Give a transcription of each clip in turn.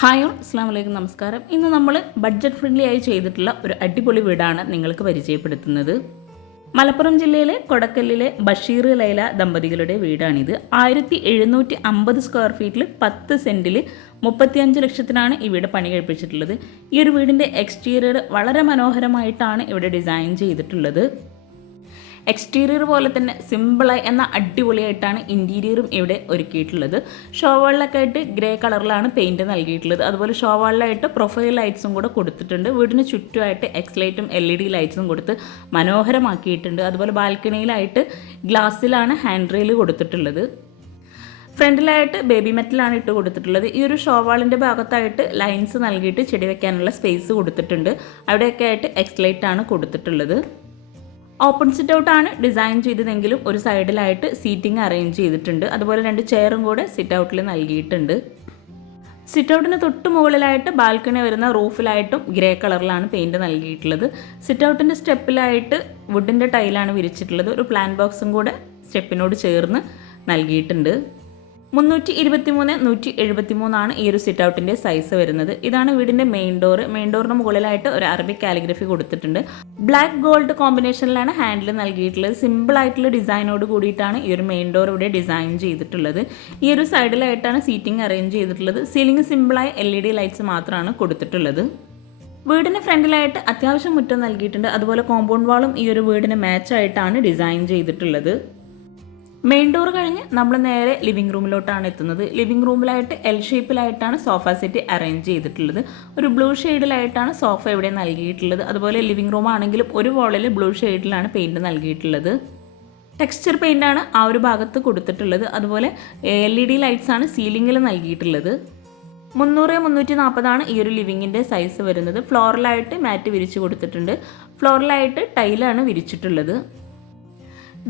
Hi all, അസ്സാം വലൈക്കും, നമസ്കാരം. ഇന്ന് നമ്മൾ ബഡ്ജറ്റ് ഫ്രണ്ട്ലി ആയി ചെയ്തിട്ടുള്ള ഒരു അടിപൊളി വീടാണ് നിങ്ങൾക്ക് പരിചയപ്പെടുത്തുന്നത്. മലപ്പുറം ജില്ലയിലെ കൊടക്കല്ലിലെ ബഷീർ ലൈല ദമ്പതികളുടെ വീടാണിത്. 1750 സ്ക്വയർ ഫീറ്റിൽ 10 സെൻറ്റിൽ 35 ലക്ഷത്തിനാണ് ഈ വീട് പണി കഴിപ്പിച്ചിട്ടുള്ളത്. ഈ ഒരു വീടിൻ്റെ എക്സ്റ്റീരിയർ വളരെ മനോഹരമായിട്ടാണ് ഇവിടെ ഡിസൈൻ ചെയ്തിട്ടുള്ളത്. എക്സ്റ്റീരിയർ പോലെ തന്നെ സിമ്പിളായി എന്നാൽ അടിപൊളിയായിട്ടാണ് ഇൻറ്റീരിയറും ഇവിടെ ഒരുക്കിയിട്ടുള്ളത്. ഷോവാളിലൊക്കെ ആയിട്ട് ഗ്രേ കളറിലാണ് പെയിൻറ്റ് നൽകിയിട്ടുള്ളത്. അതുപോലെ ഷോവാളിലായിട്ട് പ്രൊഫൈൽ ലൈറ്റ്സും കൂടെ കൊടുത്തിട്ടുണ്ട്. വീടിന് ചുറ്റുമായിട്ട് എക്സ് ലൈറ്റും LED ലൈറ്റ്സും കൊടുത്ത് മനോഹരമാക്കിയിട്ടുണ്ട്. അതുപോലെ ബാൽക്കണിയിലായിട്ട് ഗ്ലാസ്സിലാണ് ഹാൻഡ് റെയിൽ കൊടുത്തിട്ടുള്ളത്. ഫ്രണ്ടിലായിട്ട് ബേബി മെറ്റലാണ് ഇട്ട് കൊടുത്തിട്ടുള്ളത്. ഈ ഒരു ഷോവാളിൻ്റെ ഭാഗത്തായിട്ട് ലൈൻസ് നൽകിയിട്ട് ചെടി വെക്കാനുള്ള സ്പേസ് കൊടുത്തിട്ടുണ്ട്. അവിടെയൊക്കെ ആയിട്ട് എക്സ് ലൈറ്റാണ് കൊടുത്തിട്ടുള്ളത്. ഓപ്പൺ സിറ്റ് ഔട്ടാണ് ഡിസൈൻ ചെയ്തതെങ്കിലും ഒരു സൈഡിലായിട്ട് സീറ്റിംഗ് അറേഞ്ച് ചെയ്തിട്ടുണ്ട്. അതുപോലെ 2 ചെയറും കൂടെ സിറ്റ് ഔട്ടിൽ നൽകിയിട്ടുണ്ട്. സിറ്റ് ഔട്ടിന് തൊട്ട് മുകളിലായിട്ട് ബാൽക്കണി വരുന്ന റൂഫിലായിട്ടും ഗ്രേ കളറിലാണ് പെയിൻറ്റ് നൽകിയിട്ടുള്ളത്. സിറ്റ് ഔട്ടിൻ്റെ സ്റ്റെപ്പിലായിട്ട് വുഡിൻ്റെ ടൈലാണ് വിരിച്ചിട്ടുള്ളത്. ഒരു പ്ലാന്റ് ബോക്സും കൂടെ സ്റ്റെപ്പിനോട് ചേർന്ന് നൽകിയിട്ടുണ്ട്. 323x173 ഈ ഒരു സിറ്റ് ഔട്ടിൻ്റെ സൈസ് വരുന്നത്. ഇതാണ് വീടിൻ്റെ മെയിൻ ഡോർ. മെയിൻ ഡോറിന് മുകളിലായിട്ട് ഒരു അറബിക് കാലിഗ്രഫി കൊടുത്തിട്ടുണ്ട്. ബ്ലാക്ക് ഗോൾഡ് കോമ്പിനേഷനിലാണ് ഹാൻഡിൽ നൽകിയിട്ടുള്ളത്. സിമ്പിൾ ആയിട്ടുള്ള ഡിസൈനോട് കൂടിയിട്ടാണ് ഈ ഒരു മെയിൻ ഡോർ ഇവിടെ ഡിസൈൻ ചെയ്തിട്ടുള്ളത്. ഈ ഒരു സൈഡിലായിട്ടാണ് സീറ്റിംഗ് അറേഞ്ച് ചെയ്തിട്ടുള്ളത്. സീലിംഗ് സിമ്പിളായ LED ലൈറ്റ്സ് മാത്രമാണ് കൊടുത്തിട്ടുള്ളത്. വീടിന് ഫ്രണ്ടിലായിട്ട് അത്യാവശ്യം മുറ്റം നൽകിയിട്ടുണ്ട്. അതുപോലെ കോമ്പൗണ്ട് വാളും ഈ ഒരു വീടിന് മാച്ചായിട്ടാണ് ഡിസൈൻ ചെയ്തിട്ടുള്ളത്. മെയിൻ ഡോർ കഴിഞ്ഞ് നമ്മൾ നേരെ ലിവിംഗ് റൂമിലോട്ടാണ് എത്തുന്നത്. ലിവിംഗ് റൂമിലായിട്ട് L ഷേപ്പിലായിട്ടാണ് സോഫ സെറ്റ് അറേഞ്ച് ചെയ്തിട്ടുള്ളത്. ഒരു ബ്ലൂ ഷെയ്ഡിലായിട്ടാണ് സോഫ ഇവിടെ നൽകിയിട്ടുള്ളത്. അതുപോലെ ലിവിംഗ് റൂം ആണെങ്കിലും ഒരു വോളിൽ ബ്ലൂ ഷെയ്ഡിലാണ് പെയിൻറ്റ് നൽകിയിട്ടുള്ളത്. ടെക്സ്ചർ പെയിൻ്റാണ് ആ ഒരു ഭാഗത്ത് കൊടുത്തിട്ടുള്ളത്. അതുപോലെ LED ലൈറ്റ്സ് ആണ് സീലിംഗിൽ നൽകിയിട്ടുള്ളത്. 300x340 ഈ ഒരു ലിവിങ്ങിൻ്റെ സൈസ് വരുന്നത്. ഫ്ലോറിലായിട്ട് മാറ്റ് വിരിച്ച് കൊടുത്തിട്ടുണ്ട്. ഫ്ലോറിലായിട്ട് ടൈലാണ് വിരിച്ചിട്ടുള്ളത്.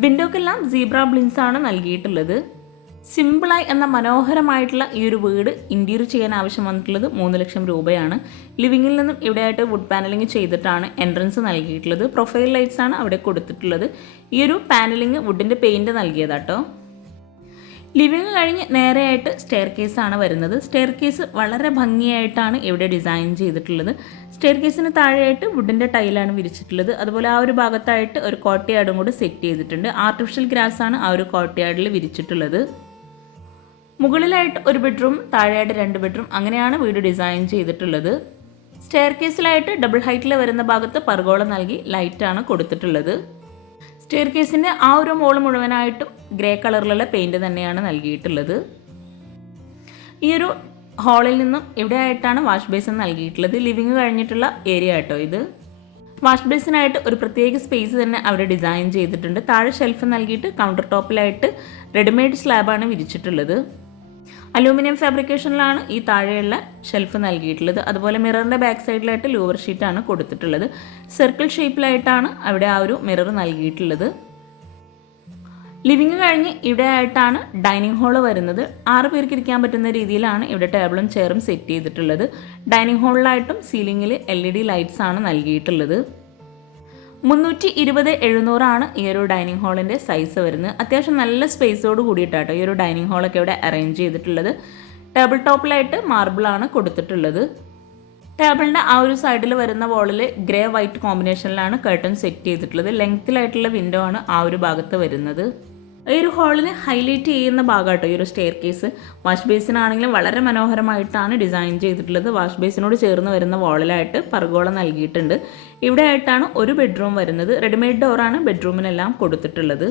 വിൻഡോക്കെല്ലാം സീബ്ര ബ്ലിൻസ് ആണ് നൽകിയിട്ടുള്ളത്. സിമ്പിളായി എന്ന മനോഹരമായിട്ടുള്ള ഈ ഒരു വീട് ഇൻറ്റീരിയർ ചെയ്യാൻ ആവശ്യം വന്നിട്ടുള്ളത് 3 ലക്ഷം രൂപയാണ്. ലിവിങ്ങിൽ നിന്നും ഇവിടെയായിട്ട് വുഡ് പാനലിംഗ് ചെയ്തിട്ടാണ് എൻട്രൻസ് നൽകിയിട്ടുള്ളത്. പ്രൊഫൈൽ ലൈറ്റ്സ് ആണ് അവിടെ കൊടുത്തിട്ടുള്ളത്. ഈ ഒരു പാനലിംഗ് വുഡിൻ്റെ പെയിൻറ്റ് നൽകിയതാട്ടോ. ലിവിങ് കഴിഞ്ഞ് നേരെയായിട്ട് സ്റ്റെയർ കേസാണ് വരുന്നത്. സ്റ്റെയർ കേസ് വളരെ ഭംഗിയായിട്ടാണ് ഇവിടെ ഡിസൈൻ ചെയ്തിട്ടുള്ളത്. സ്റ്റെയർ കേസിന് താഴെയായിട്ട് വുഡിൻ്റെ ടൈലാണ് വിരിച്ചിട്ടുള്ളത്. അതുപോലെ ആ ഒരു ഭാഗത്തായിട്ട് ഒരു കോർട്ട്യാർഡും കൂടി സെറ്റ് ചെയ്തിട്ടുണ്ട്. ആർട്ടിഫിഷ്യൽ ഗ്രാസ് ആണ് ആ ഒരു കോർട്ട്യാർഡിൽ വിരിച്ചിട്ടുള്ളത്. മുകളിലായിട്ട് ഒരു ബെഡ്റൂം, താഴെയായിട്ട് 2 ബെഡ്റൂം, അങ്ങനെയാണ് വീട് ഡിസൈൻ ചെയ്തിട്ടുള്ളത്. സ്റ്റെയർ കേസിലായിട്ട് ഡബിൾ ഹൈറ്റിൽ വരുന്ന ഭാഗത്ത് പർഗോള നൽകി ലൈറ്റാണ് കൊടുത്തിട്ടുള്ളത്. സ്റ്റെയർ കേസിൻ്റെ ആ ഒരു മോള് മുഴുവനായിട്ടും ഗ്രേ കളറിലുള്ള പെയിൻറ്റ് തന്നെയാണ് നൽകിയിട്ടുള്ളത്. ഈ ഒരു ഹാളിൽ നിന്നും ഇവിടെ ആയിട്ടാണ് വാഷ് ബേസിൻ നൽകിയിട്ടുള്ളത്. ലിവിങ് കഴിഞ്ഞിട്ടുള്ള ഏരിയ ആട്ടോ ഇത്. വാഷ് ബേസിനായിട്ട് ഒരു പ്രത്യേക സ്പേസ് തന്നെ അവിടെ ഡിസൈൻ ചെയ്തിട്ടുണ്ട്. താഴെ ഷെൽഫ് നൽകിയിട്ട് കൗണ്ടർ ടോപ്പിലായിട്ട് റെഡിമെയ്ഡ് സ്ലാബാണ് വിരിച്ചിട്ടുള്ളത്. അലൂമിനിയം ഫാബ്രിക്കേഷനിലാണ് ഈ താഴെയുള്ള ഷെൽഫ് നൽകിയിട്ടുള്ളത്. അതുപോലെ മിററിൻ്റെ ബാക്ക് സൈഡിലായിട്ട് ലൂവർ ഷീറ്റാണ് കൊടുത്തിട്ടുള്ളത്. സർക്കിൾ ഷേപ്പിലായിട്ടാണ് അവിടെ ആ ഒരു മിറർ നൽകിയിട്ടുള്ളത്. ലിവിങ് കഴിഞ്ഞ് ഇവിടെ ആയിട്ടാണ് ഡൈനിങ് ഹാള് വരുന്നത്. 6 പേർക്ക് ഇരിക്കാൻ പറ്റുന്ന രീതിയിലാണ് ഇവിടെ ടേബിളും ചെയറും സെറ്റ് ചെയ്തിട്ടുള്ളത്. ഡൈനിങ് ഹാളിലായിട്ടും സീലിംഗിൽ LED ലൈറ്റ്സ് ആണ് നൽകിയിട്ടുള്ളത്. 320x700 ഈ ഒരു ഡൈനിങ് ഹാളിൻ്റെ സൈസ് വരുന്നത്. അത്യാവശ്യം നല്ല സ്പേസോട് കൂടിയിട്ടാട്ടോ ഈ ഒരു ഡൈനിങ് ഹാളൊക്കെ ഇവിടെ അറേഞ്ച് ചെയ്തിട്ടുള്ളത്. ടേബിൾ ടോപ്പിലായിട്ട് മാർബിളാണ് കൊടുത്തിട്ടുള്ളത്. ടേബിളിൻ്റെ ആ ഒരു സൈഡിൽ വരുന്ന വോളിൽ ഗ്രേ വൈറ്റ് കോമ്പിനേഷനിലാണ് കർട്ടൻ സെറ്റ് ചെയ്തിട്ടുള്ളത്. ലെങ്ത്തിലായിട്ടുള്ള വിൻഡോ ആണ് ആ ഒരു ഭാഗത്ത് വരുന്നത്. ഈ ഒരു ഹാളിന് ഹൈലൈറ്റ് ചെയ്യുന്ന ഭാഗമാട്ടോ ഈ ഒരു സ്റ്റെയർ കേസ്. വാഷ് ബേസിനാണെങ്കിലും വളരെ മനോഹരമായിട്ടാണ് ഡിസൈൻ ചെയ്തിട്ടുള്ളത്. വാഷ് ബേസിനോട് ചേർന്ന് വരുന്ന വാളിലായിട്ട് പർഗോള നൽകിയിട്ടുണ്ട്. ഇവിടെ ആയിട്ടാണ് ഒരു ബെഡ്റൂം വരുന്നത്. റെഡിമെയ്ഡ് ഡോറാണ് ബെഡ്റൂമിനെല്ലാം കൊടുത്തിട്ടുള്ളത്.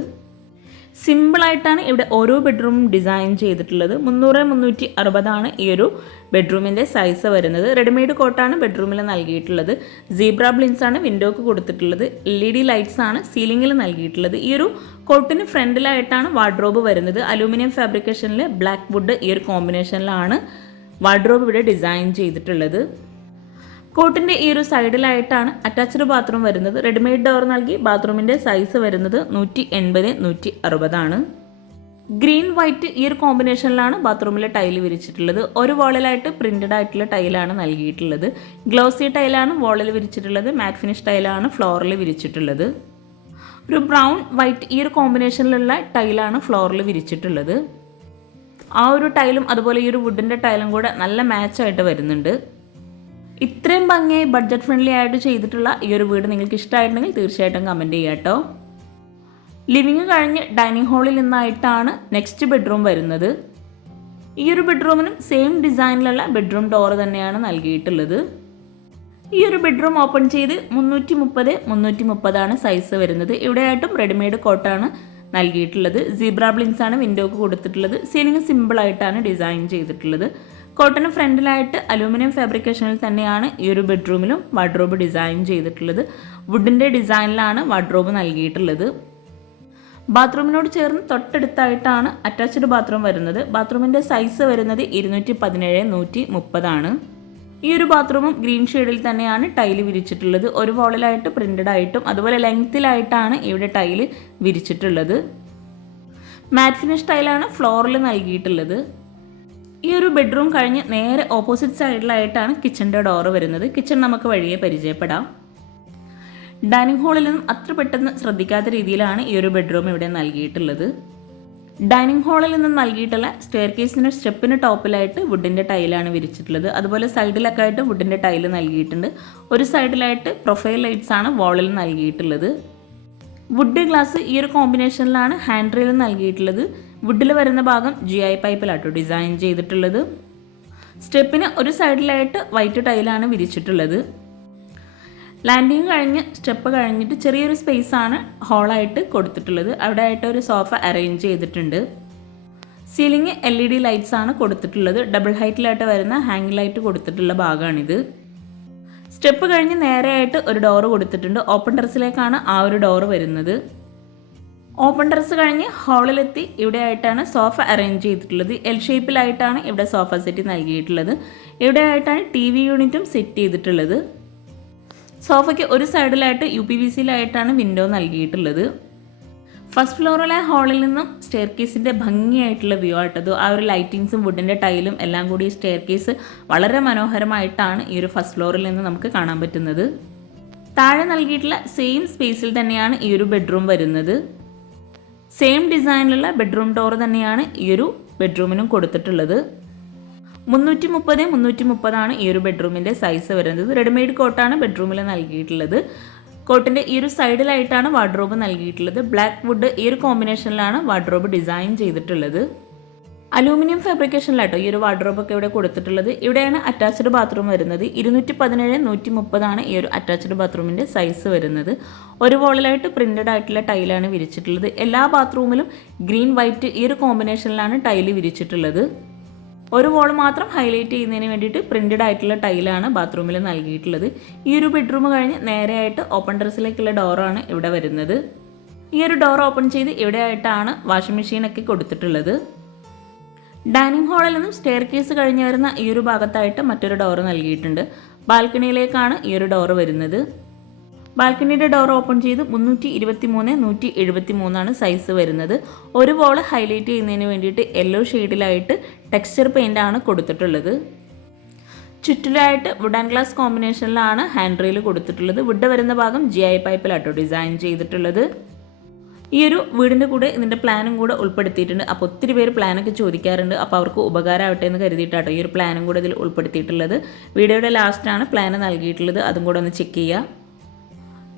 സിമ്പിളായിട്ടാണ് ഇവിടെ ഓരോ ബെഡ്റൂമും ഡിസൈൻ ചെയ്തിട്ടുള്ളത്. 300x360 ഈ ഒരു ബെഡ്റൂമിൻ്റെ സൈസ് വരുന്നത്. റെഡിമെയ്ഡ് കോട്ടാണ് ബെഡ്റൂമിൽ നൽകിയിട്ടുള്ളത്. സീബ്ര ബ്ലിൻസ് ആണ് വിൻഡോക്ക് കൊടുത്തിട്ടുള്ളത്. LED ലൈറ്റ്സ് ആണ് സീലിംഗിൽ നൽകിയിട്ടുള്ളത്. ഈ ഒരു കോട്ടിന് ഫ്രണ്ടിലായിട്ടാണ് വാർഡ്രോബ് വരുന്നത്. അലൂമിനിയം ഫാബ്രിക്കേഷനിൽ ബ്ലാക്ക് വുഡ് ഈ ഒരു കോമ്പിനേഷനിലാണ് വാർഡ്രോബ് ഇവിടെ ഡിസൈൻ ചെയ്തിട്ടുള്ളത്. കോട്ടിൻ്റെ ഈ ഒരു സൈഡിലായിട്ടാണ് അറ്റാച്ച്ഡ് ബാത്റൂം വരുന്നത്. റെഡിമെയ്ഡ് ഡോർ നൽകി ബാത്റൂമിൻ്റെ സൈസ് വരുന്നത് 180x160. ഗ്രീൻ വൈറ്റ് ഈ ഒരു കോമ്പിനേഷനിലാണ് ബാത്റൂമിലെ ടൈല് വിരിച്ചിട്ടുള്ളത്. ഒരു വാളിലായിട്ട് പ്രിന്റഡ് ആയിട്ടുള്ള ടൈലാണ് നൽകിയിട്ടുള്ളത്. ഗ്ലോസി ടൈലാണ് വാളിൽ വിരിച്ചിട്ടുള്ളത്. മാറ്റ് ഫിനിഷ് ടൈലാണ് ഫ്ലോറിൽ വിരിച്ചിട്ടുള്ളത്. ഒരു ബ്രൗൺ വൈറ്റ് ഈ ഒരു കോമ്പിനേഷനിലുള്ള ടൈലാണ് ഫ്ലോറിൽ വിരിച്ചിട്ടുള്ളത്. ആ ഒരു ടൈലും അതുപോലെ ഈ ഒരു വുഡിൻ്റെ ടൈലും കൂടെ നല്ല മാച്ചായിട്ട് വരുന്നുണ്ട്. ഇത്രയും ഭംഗിയായി ബഡ്ജറ്റ് ഫ്രണ്ട്ലി ആയിട്ട് ചെയ്തിട്ടുള്ള ഈ ഒരു വീട് നിങ്ങൾക്ക് ഇഷ്ടമായിട്ടുണ്ടെങ്കിൽ തീർച്ചയായിട്ടും കമൻറ്റ് ചെയ്യാം കേട്ടോ. ലിവിങ് കഴിഞ്ഞ് ഡൈനിങ് ഹാളിൽ നിന്നായിട്ടാണ് നെക്സ്റ്റ് ബെഡ്റൂം വരുന്നത്. ഈ ഒരു ബെഡ്റൂമിനും സെയിം ഡിസൈനിലുള്ള ബെഡ്റൂം ഡോർ തന്നെയാണ് നൽകിയിട്ടുള്ളത്. ഈ ഒരു ബെഡ്റൂം ഓപ്പൺ ചെയ്ത് 330 സൈസ് വരുന്നത്. ഇവിടെയായിട്ടും റെഡിമെയ്ഡ് കോട്ടാണ് നൽകിയിട്ടുള്ളത്. സീബ്ര ബ്ലിൻസ് ആണ് വിൻഡോക്ക് കൊടുത്തിട്ടുള്ളത്. സീലിംഗ് സിമ്പിളായിട്ടാണ് ഡിസൈൻ ചെയ്തിട്ടുള്ളത്. കോട്ടന് ഫ്രണ്ടിലായിട്ട് അലൂമിനിയം ഫാബ്രിക്കേഷനിൽ തന്നെയാണ് ഈ ഒരു ബെഡ്റൂമിലും വാർഡ്രോബ് ഡിസൈൻ ചെയ്തിട്ടുള്ളത്. വുഡിൻ്റെ ഡിസൈനിലാണ് വാർഡ്രോബ് നൽകിയിട്ടുള്ളത്. ബാത്റൂമിനോട് ചേർന്ന് തൊട്ടടുത്തായിട്ടാണ് അറ്റാച്ച്ഡ് ബാത്റൂം വരുന്നത്. ബാത്റൂമിൻ്റെ സൈസ് വരുന്നത് 217-130 ഈ ഒരു ബാത്റൂമും ഗ്രീൻ ഷെയ്ഡിൽ തന്നെയാണ് ടൈല് വിരിച്ചിട്ടുള്ളത്. ഒരു വോളിലായിട്ട് പ്രിൻ്റഡ് ആയിട്ടും അതുപോലെ ലെങ്ത്തിലായിട്ടാണ് ഇവിടെ ടൈല് വിരിച്ചിട്ടുള്ളത്. മാറ്റ് ഫിനിഷ് ടൈലാണ് ഫ്ലോറിൽ നൽകിയിട്ടുള്ളത്. ഈ ഒരു ബെഡ്റൂം കഴിഞ്ഞ് നേരെ ഓപ്പോസിറ്റ് സൈഡിലായിട്ടാണ് കിച്ചൻ്റെ ഡോറ് വരുന്നത്. കിച്ചൺ നമുക്ക് വഴിയെ പരിചയപ്പെടാം. ഡൈനിങ് ഹാളിൽ നിന്നും അത്ര പെട്ടെന്ന് ശ്രദ്ധിക്കാത്ത രീതിയിലാണ് ഈ ഒരു ബെഡ്റൂം ഇവിടെ നൽകിയിട്ടുള്ളത്. ഡൈനിങ് ഹാളിൽ നിന്നും നൽകിയിട്ടുള്ള സ്റ്റെയർ കേസിന് സ്റ്റെപ്പിന് ടോപ്പിലായിട്ട് വുഡിൻ്റെ ടൈലാണ് വിരിച്ചിട്ടുള്ളത്. അതുപോലെ സൈഡിലൊക്കെ ആയിട്ട് വുഡിൻ്റെ ടൈല് നൽകിയിട്ടുണ്ട്. ഒരു സൈഡിലായിട്ട് പ്രൊഫൈൽ ലൈറ്റ്സ് ആണ് വാളിൽ നൽകിയിട്ടുള്ളത്. വുഡ് ഗ്ലാസ് ഈ ഒരു കോമ്പിനേഷനിലാണ് ഹാൻഡ് റെയിൽ നൽകിയിട്ടുള്ളത്. വുഡിൽ വരുന്ന ഭാഗം GI പൈപ്പിലാട്ടോ ഡിസൈൻ ചെയ്തിട്ടുള്ളത്. സ്റ്റെപ്പിന് ഒരു സൈഡിലായിട്ട് വൈറ്റ് ടൈലാണ് വിരിച്ചിട്ടുള്ളത്. ലാൻഡിങ് കഴിഞ്ഞ് സ്റ്റെപ്പ് കഴിഞ്ഞിട്ട് ചെറിയൊരു സ്പേസാണ് ഹോളായിട്ട് കൊടുത്തിട്ടുള്ളത്. അവിടെ ആയിട്ട് ഒരു സോഫ അറേഞ്ച് ചെയ്തിട്ടുണ്ട്. സീലിംഗ് LED ലൈറ്റ്സ് ആണ് കൊടുത്തിട്ടുള്ളത്. ഡബിൾ ഹൈറ്റിലായിട്ട് വരുന്ന ഹാങ് ലൈറ്റ് കൊടുത്തിട്ടുള്ള ഭാഗമാണിത്. സ്റ്റെപ്പ് കഴിഞ്ഞ് നേരെയായിട്ട് ഒരു ഡോറ് കൊടുത്തിട്ടുണ്ട്. ഓപ്പൺ ടെറസിലേക്കാണ് ആ ഒരു ഡോറ് വരുന്നത്. ഓപ്പൺ ടെറസ് കഴിഞ്ഞ് ഹാളിലെത്തി ഇവിടെ ആയിട്ടാണ് സോഫ അറേഞ്ച് ചെയ്തിട്ടുള്ളത്. L ഷേപ്പിലായിട്ടാണ് ഇവിടെ സോഫ സെറ്റ് നൽകിയിട്ടുള്ളത്. ഇവിടെ ആയിട്ടാണ് TV യൂണിറ്റും സെറ്റ് ചെയ്തിട്ടുള്ളത്. സോഫയ്ക്ക് ഒരു സൈഡിലായിട്ട് UPVCയിലായിട്ടാണ് വിൻഡോ നൽകിയിട്ടുള്ളത്. ഫസ്റ്റ് ഫ്ലോറിലെ ഹാളിൽ നിന്നും സ്റ്റെയർ കേസിൻ്റെ ഭംഗിയായിട്ടുള്ള വ്യൂ ആയിട്ടത്. ആ ഒരു ലൈറ്റിങ്സും വുഡിൻ്റെ ടൈലും എല്ലാം കൂടി സ്റ്റെയർ കേസ് വളരെ മനോഹരമായിട്ടാണ് ഈ ഒരു ഫസ്റ്റ് ഫ്ലോറിൽ നിന്ന് നമുക്ക് കാണാൻ പറ്റുന്നത്. താഴെ നൽകിയിട്ടുള്ള സെയിം സ്പേസിൽ തന്നെയാണ് ഈ ഒരു ബെഡ്റൂം വരുന്നത്. സെയിം ഡിസൈനിലുള്ള ബെഡ്റൂം ഡോർ തന്നെയാണ് ഈ ഒരു ബെഡ്റൂമിനും കൊടുത്തിട്ടുള്ളത്. 330-330 ഈ ഒരു ബെഡ്റൂമിൻ്റെ സൈസ് വരുന്നത്. റെഡിമെയ്ഡ് കോട്ടാണ് ബെഡ്റൂമിൽ നൽകിയിട്ടുള്ളത്. കോട്ടിൻ്റെ ഈ ഒരു സൈഡിലായിട്ടാണ് വാർഡ്രോബ് നൽകിയിട്ടുള്ളത്. ബ്ലാക്ക് വുഡ് ഈ ഒരു കോമ്പിനേഷനിലാണ് വാർഡ്രോബ് ഡിസൈൻ ചെയ്തിട്ടുള്ളത്. അലൂമിനിയം ഫാബ്രിക്കേഷനിലാട്ടോ ഈ ഒരു വാർഡ്രോബൊക്കെ ഇവിടെ കൊടുത്തിട്ടുള്ളത്. ഇവിടെയാണ് അറ്റാച്ച്ഡ് ബാത്റൂം വരുന്നത്. 217-130 ഈ ഒരു അറ്റാച്ച്ഡ് ബാത്റൂമിൻ്റെ സൈസ് വരുന്നത്. ഒരു വോളിലായിട്ട് പ്രിൻ്റഡ് ആയിട്ടുള്ള ടൈലാണ് വിരിച്ചിട്ടുള്ളത്. എല്ലാ ബാത്റൂമിലും ഗ്രീൻ വൈറ്റ് ഈ ഒരു കോമ്പിനേഷനിലാണ് ടൈല് വിരിച്ചിട്ടുള്ളത്. ഒരു വോൾ മാത്രം ഹൈലൈറ്റ് ചെയ്യുന്നതിന് വേണ്ടിയിട്ട് പ്രിൻ്റഡ് ആയിട്ടുള്ള ടൈലാണ് ബാത്റൂമിൽ നൽകിയിട്ടുള്ളത്. ഈ ഒരു ബെഡ്റൂം കഴിഞ്ഞ് നേരെയായിട്ട് ഓപ്പൺ ടെറസിലേക്കുള്ള ഡോറാണ് ഇവിടെ വരുന്നത്. ഈ ഒരു ഡോർ ഓപ്പൺ ചെയ്ത് ഇവിടെ ആയിട്ടാണ് വാഷിംഗ് മെഷീനൊക്കെ കൊടുത്തിട്ടുള്ളത്. ഡൈനിങ് ഹാളിൽ നിന്നും സ്റ്റെയർ കേസ് കഴിഞ്ഞ് വരുന്ന ഈ ഒരു ഭാഗത്തായിട്ട് മറ്റൊരു ഡോർ നൽകിയിട്ടുണ്ട്. ബാൽക്കണിയിലേക്കാണ് ഈ ഒരു ഡോർ വരുന്നത്. ബാൽക്കണിയുടെ ഡോർ ഓപ്പൺ ചെയ്ത് 323-173 സൈസ് വരുന്നത്. ഒരു വോൾ ഹൈലൈറ്റ് ചെയ്യുന്നതിന് വേണ്ടിയിട്ട് യെല്ലോ ഷെയ്ഡിലായിട്ട് ടെക്സ്ചർ പെയിൻ്റ് ആണ് കൊടുത്തിട്ടുള്ളത്. ചുറ്റിലായിട്ട് വുഡ് ആൻഡ് ഗ്ലാസ് കോമ്പിനേഷനിലാണ് ഹാൻഡ് റെയിൽ കൊടുത്തിട്ടുള്ളത്. വുഡ് വരുന്ന ഭാഗം GI പൈപ്പിലാട്ടോ ഡിസൈൻ ചെയ്തിട്ടുള്ളത്. ഈ ഒരു വീടിൻ്റെ കൂടെ ഇതിൻ്റെ പ്ലാനും കൂടെ ഉൾപ്പെടുത്തിയിട്ടുണ്ട്. അപ്പോൾ ഒത്തിരി പേര് പ്ലാനൊക്കെ ചോദിക്കാറുണ്ട്. അപ്പോൾ അവർക്ക് ഉപകാരമാവട്ടെ എന്ന് കരുതിയിട്ടാട്ടോ ഈ ഒരു പ്ലാനും കൂടെ ഇതിൽ ഉൾപ്പെടുത്തിയിട്ടുള്ളത്. വീഡിയോയുടെ ലാസ്റ്റാണ് പ്ലാൻ നൽകിയിട്ടുള്ളത്. അതും കൂടെ ഒന്ന് ചെക്ക് ചെയ്യുക.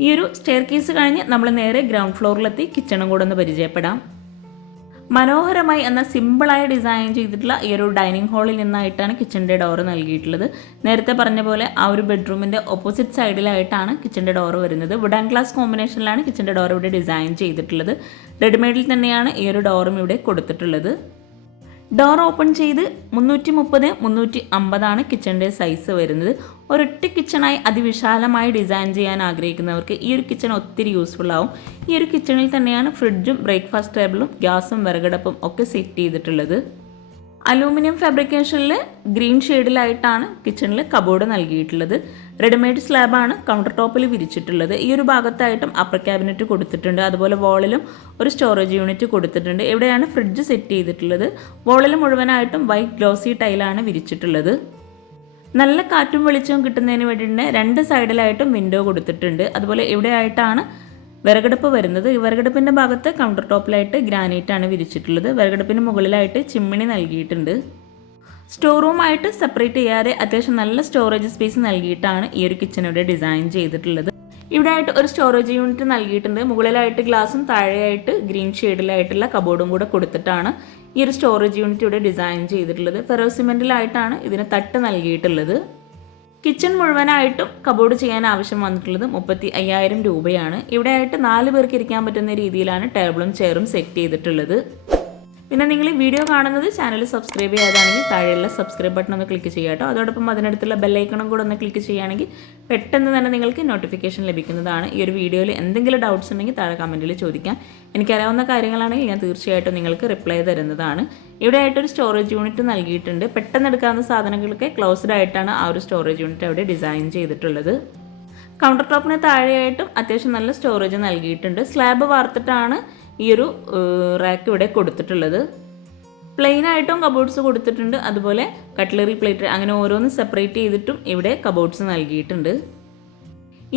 ഈ ഒരു സ്റ്റെയർ കേസ് കഴിഞ്ഞ് നമ്മൾ നേരെ ഗ്രൗണ്ട് ഫ്ലോറിലെത്തി കിച്ചണും കൂടെ ഒന്ന് പരിചയപ്പെടാം. മനോഹരമായി എന്നാൽ സിമ്പിളായി ഡിസൈൻ ചെയ്തിട്ടുള്ള ഈ ഒരു ഡൈനിങ് ഹാളിൽ നിന്നായിട്ടാണ് കിച്ചൻ്റെ ഡോറ് നൽകിയിട്ടുള്ളത്. നേരത്തെ പറഞ്ഞ പോലെ ആ ഒരു ബെഡ്റൂമിൻ്റെ ഓപ്പോസിറ്റ് സൈഡിലായിട്ടാണ് കിച്ചൻ്റെ ഡോറ് വരുന്നത്. വുഡ് ആൻഡ് ഗ്ലാസ് കോമ്പിനേഷനിലാണ് കിച്ചൻ്റെ ഡോർ ഇവിടെ ഡിസൈൻ ചെയ്തിട്ടുള്ളത്. റെഡിമെയ്ഡിൽ തന്നെയാണ് ഈ ഒരു ഡോറും ഇവിടെ കൊടുത്തിട്ടുള്ളത്. ഡോർ ഓപ്പൺ ചെയ്ത് 330-350 കിച്ചൻ്റെ സൈസ് വരുന്നത്. ഒരൊറ്റ കിച്ചണായി അതിവിശാലമായി ഡിസൈൻ ചെയ്യാൻ ആഗ്രഹിക്കുന്നവർക്ക് ഈ ഒരു കിച്ചൺ ഒത്തിരി യൂസ്ഫുൾ ആവും. ഈ ഒരു കിച്ചണിൽ തന്നെയാണ് ഫ്രിഡ്ജും ബ്രേക്ക്ഫാസ്റ്റ് ടേബിളും ഗ്യാസും വിറകടുപ്പും ഒക്കെ സെറ്റ് ചെയ്തിട്ടുള്ളത്. അലൂമിനിയം ഫാബ്രിക്കേഷനിൽ ഗ്രീൻ ഷെയ്ഡിലായിട്ടാണ് കിച്ചണിൽ കബോർഡ് നൽകിയിട്ടുള്ളത്. റെഡിമെയ്ഡ് സ്ലാബാണ് കൗണ്ടർ ടോപ്പിൽ വിരിച്ചിട്ടുള്ളത്. ഈ ഒരു ഭാഗത്തായിട്ടും അപ്പർ ക്യാബിനറ്റ് കൊടുത്തിട്ടുണ്ട്. അതുപോലെ വോളിലും ഒരു സ്റ്റോറേജ് യൂണിറ്റ് കൊടുത്തിട്ടുണ്ട്. ഇവിടെയാണ് ഫ്രിഡ്ജ് സെറ്റ് ചെയ്തിട്ടുള്ളത്. വോളിൽ മുഴുവനായിട്ടും വൈറ്റ് ഗ്ലോസി ടൈലാണ് വിരിച്ചിട്ടുള്ളത്. നല്ല കാറ്റും വെളിച്ചവും കിട്ടുന്നതിന് വേണ്ടിയിട്ട് രണ്ട് സൈഡിലായിട്ടും വിൻഡോ കൊടുത്തിട്ടുണ്ട്. അതുപോലെ ഇവിടെ ആയിട്ടാണ് വിറകടുപ്പ് വരുന്നത്. ഈ വിറകടുപ്പിൻ്റെ ഭാഗത്ത് കൗണ്ടർ ടോപ്പിലായിട്ട് ഗ്രാനൈറ്റ് ആണ് വിരിച്ചിട്ടുള്ളത്. വിറകടുപ്പിന് മുകളിലായിട്ട് ചിമ്മിണി നൽകിയിട്ടുണ്ട്. സ്റ്റോർ റൂമായിട്ട് സെപ്പറേറ്റ് ചെയ്യാതെ അത്യാവശ്യം നല്ല സ്റ്റോറേജ് സ്പേസ് നൽകിയിട്ടാണ് ഈ ഒരു കിച്ചൺ ഇവിടെ ഡിസൈൻ ചെയ്തിട്ടുള്ളത്. ഇവിടെ ആയിട്ട് ഒരു സ്റ്റോറേജ് യൂണിറ്റ് നൽകിയിട്ടുണ്ട്. മുകളിലായിട്ട് ഗ്ലാസും താഴെയായിട്ട് ഗ്രീൻ ഷെയ്ഡിലായിട്ടുള്ള കബോർഡും കൂടെ കൊടുത്തിട്ടാണ് ഈ ഒരു സ്റ്റോറേജ് യൂണിറ്റ് ഇവിടെ ഡിസൈൻ ചെയ്തിട്ടുള്ളത്. ഫെറോ സിമെൻറ്റിലായിട്ടാണ് ഇതിന് തട്ട് നൽകിയിട്ടുള്ളത്. കിച്ചൺ മുഴുവനായിട്ടും കബോർഡ് ചെയ്യാൻ ആവശ്യം വന്നിട്ടുള്ളത് 35,000 രൂപയാണ്. ഇവിടെ ആയിട്ട് 4 പേർക്ക് ഇരിക്കാൻ പറ്റുന്ന രീതിയിലാണ് ടേബിളും ചെയറും സെറ്റ് ചെയ്തിട്ടുള്ളത്. പിന്നെ നിങ്ങൾ ഈ വീഡിയോ കാണുന്നത് ചാനൽ സബ്സ്ക്രൈബ് ചെയ്യാതാണെങ്കിൽ താഴെയുള്ള സബ്സ്ക്രൈബ് ബട്ടൺ ഒന്ന് ക്ലിക്ക് ചെയ്യുക കേട്ടോ. അതോടൊപ്പം അതിനടുത്തുള്ള ബെല്ലൈക്കണും കൂടെ ഒന്ന് ക്ലിക്ക് ചെയ്യുകയാണെങ്കിൽ പെട്ടെന്ന് തന്നെ നിങ്ങൾക്ക് നോട്ടിഫിക്കേഷൻ ലഭിക്കുന്നതാണ്. ഈ ഒരു വീഡിയോയിൽ എന്തെങ്കിലും ഡൗട്ട്സ് ഉണ്ടെങ്കിൽ താഴെ കമൻറ്റിൽ ചോദിക്കാം. എനിക്കറിയാവുന്ന കാര്യങ്ങളാണെങ്കിൽ ഞാൻ തീർച്ചയായിട്ടും നിങ്ങൾക്ക് റിപ്ലൈ തരുന്നതാണ്. ഇവിടെ ആയിട്ടൊരു സ്റ്റോറേജ് യൂണിറ്റ് നൽകിയിട്ടുണ്ട്. പെട്ടെന്ന് എടുക്കാവുന്ന സാധനങ്ങളൊക്കെ ക്ലോസ്ഡ് ആയിട്ടാണ് ആ ഒരു സ്റ്റോറേജ് യൂണിറ്റ് അവിടെ ഡിസൈൻ ചെയ്തിട്ടുള്ളത്. കൗണ്ടർ ടോപ്പിന് താഴെയായിട്ടും അത്യാവശ്യം നല്ല സ്റ്റോറേജ് നൽകിയിട്ടുണ്ട്. സ്ലാബ് വാർത്തിട്ടാണ് ഈ ഒരു റാക്ക് ഇവിടെ കൊടുത്തിട്ടുള്ളത്. പ്ലെയിൻ ആയിട്ടും കബോർഡ്സ് കൊടുത്തിട്ടുണ്ട്. അതുപോലെ കട്ട്ലറി പ്ലേറ്റ് അങ്ങനെ ഓരോന്ന് സെപ്പറേറ്റ് ചെയ്തിട്ടും ഇവിടെ കബോർഡ്സ് നൽകിയിട്ടുണ്ട്.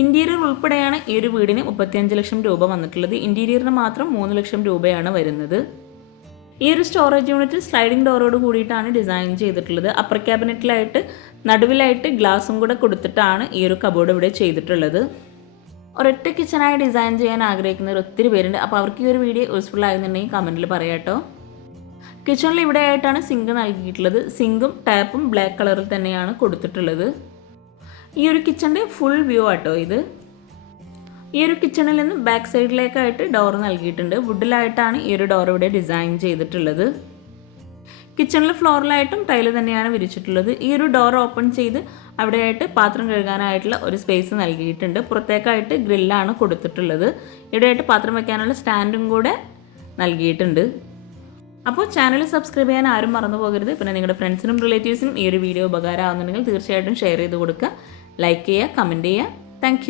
ഇൻറ്റീരിയർ ഉൾപ്പെടെയാണ് ഈ ഒരു വീടിന് 35 ലക്ഷം രൂപ വന്നിട്ടുള്ളത്. ഇൻറ്റീരിയറിന് മാത്രം 3 ലക്ഷം രൂപയാണ് വരുന്നത്. ഈ ഒരു സ്റ്റോറേജ് യൂണിറ്റ് സ്ലൈഡിംഗ് ഡോറോട് കൂടിയിട്ടാണ് ഡിസൈൻ ചെയ്തിട്ടുള്ളത്. അപ്പർ ക്യാബിനറ്റിലായിട്ട് നടുവിലായിട്ട് ഗ്ലാസും കൂടെ കൊടുത്തിട്ടാണ് ഈ ഒരു കബോർഡ് ഇവിടെ ചെയ്തിട്ടുള്ളത്. ഒരൊറ്റ കിച്ചണായി ഡിസൈൻ ചെയ്യാൻ ആഗ്രഹിക്കുന്നവർ ഒത്തിരി പേരുണ്ട്. അപ്പോൾ അവർക്ക് ഈ ഒരു വീഡിയോ യൂസ്ഫുൾ ആകുന്നുണ്ടെങ്കിൽ കമൻറ്റിൽ പറയാം കേട്ടോ. കിച്ചണിൽ ഇവിടെ ആയിട്ടാണ് സിങ്ക് നൽകിയിട്ടുള്ളത്. സിങ്കും ടാപ്പും ബ്ലാക്ക് കളറിൽ തന്നെയാണ് കൊടുത്തിട്ടുള്ളത്. ഈ ഒരു കിച്ചണിൻ്റെ ഫുൾ വ്യൂ ആട്ടോ ഇത്. ഈ ഒരു കിച്ചണിൽ നിന്ന് ബാക്ക് സൈഡിലേക്കായിട്ട് ഡോർ നൽകിയിട്ടുണ്ട്. വുഡിലായിട്ടാണ് ഈ ഒരു ഡോർ ഇവിടെ ഡിസൈൻ ചെയ്തിട്ടുള്ളത്. കിച്ചണിൽ ഫ്ലോറിലായിട്ടും ടൈല് തന്നെയാണ് വിരിച്ചിട്ടുള്ളത്. ഈ ഒരു ഡോർ ഓപ്പൺ ചെയ്ത് അവിടെയായിട്ട് പാത്രം കഴുകാനായിട്ടുള്ള ഒരു സ്പേസ് നൽകിയിട്ടുണ്ട്. പുറത്തേക്കായിട്ട് ഗ്രില്ലാണ് കൊടുത്തിട്ടുള്ളത്. ഇവിടെയായിട്ട് പാത്രം വയ്ക്കാനുള്ള സ്റ്റാൻഡും കൂടെ നൽകിയിട്ടുണ്ട്. അപ്പോൾ ചാനൽ സബ്സ്ക്രൈബ് ചെയ്യാൻ ആരും മറന്നു പോകരുത്. പിന്നെ നിങ്ങളുടെ ഫ്രണ്ട്സിനും റിലേറ്റീവ്സിനും ഈ ഒരു വീഡിയോ ഉപകാരമാകുന്നുണ്ടെങ്കിൽ തീർച്ചയായിട്ടും ഷെയർ ചെയ്ത് കൊടുക്കുക, ലൈക്ക് ചെയ്യുക, കമൻറ്റ് ചെയ്യുക. താങ്ക്